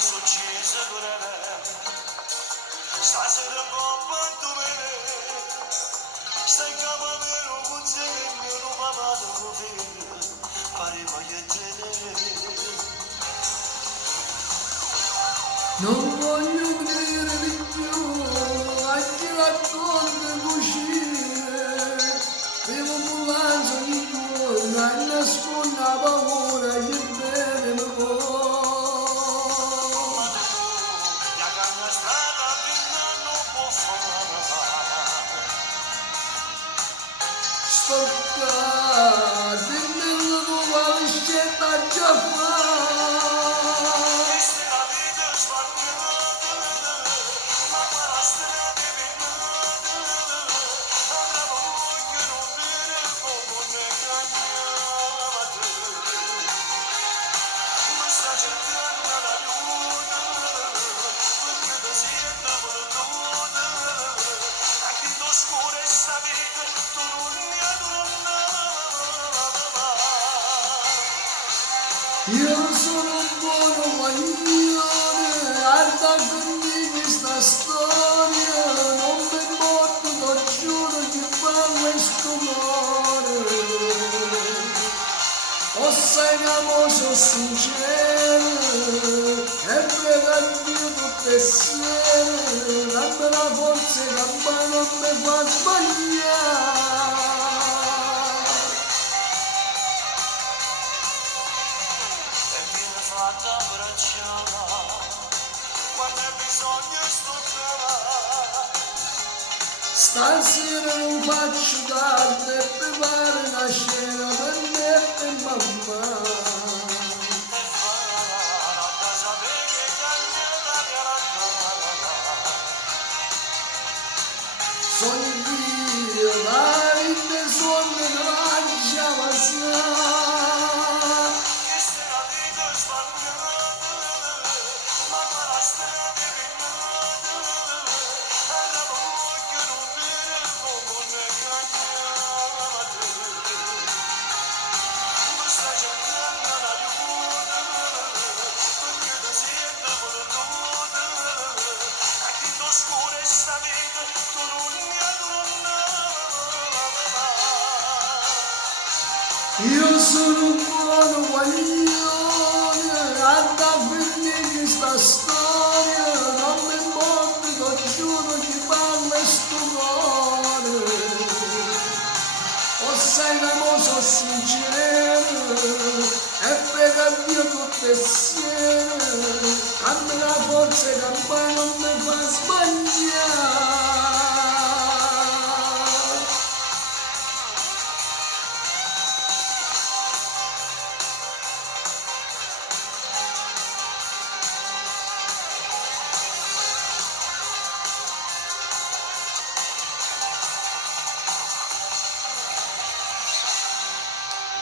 successe curare, stasera coppa tu bene, stai camminando con te che mio mamma devo vedere, pareva che tenere. Non voglio vedere di più, anche racconte uscire, devo mulanza ogni giorno, e nasconde la paura che bene mi vuole. Stoccate nella tua liscetta già fa. Io sono un buono maglione, guarda quindi questa storia, non mi morto, lo giuro che parla sto cuore. O sei amoroso sincero, e prega a Dio tutte sere, dammi la forza che non mi fa sbagliare. Fatta abbracciare quando hai bisogno stoccare. Stasera non faccio tardi e preparo una scena per me e per mamma. E fare a casa vedi che cambia la mia ragione. Sono io, la vita suona e non lascia passare. Io sono un buono guaglione, guarda finire questa storia, non mi morto, lo giuro che parla sto cuore. O sei famoso sincero, e prega a Dio tutte sere, dammi la forza che poi non mi fa sbagliare.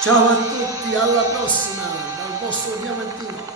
Ciao a tutti, alla prossima, dal vostro Diamantino.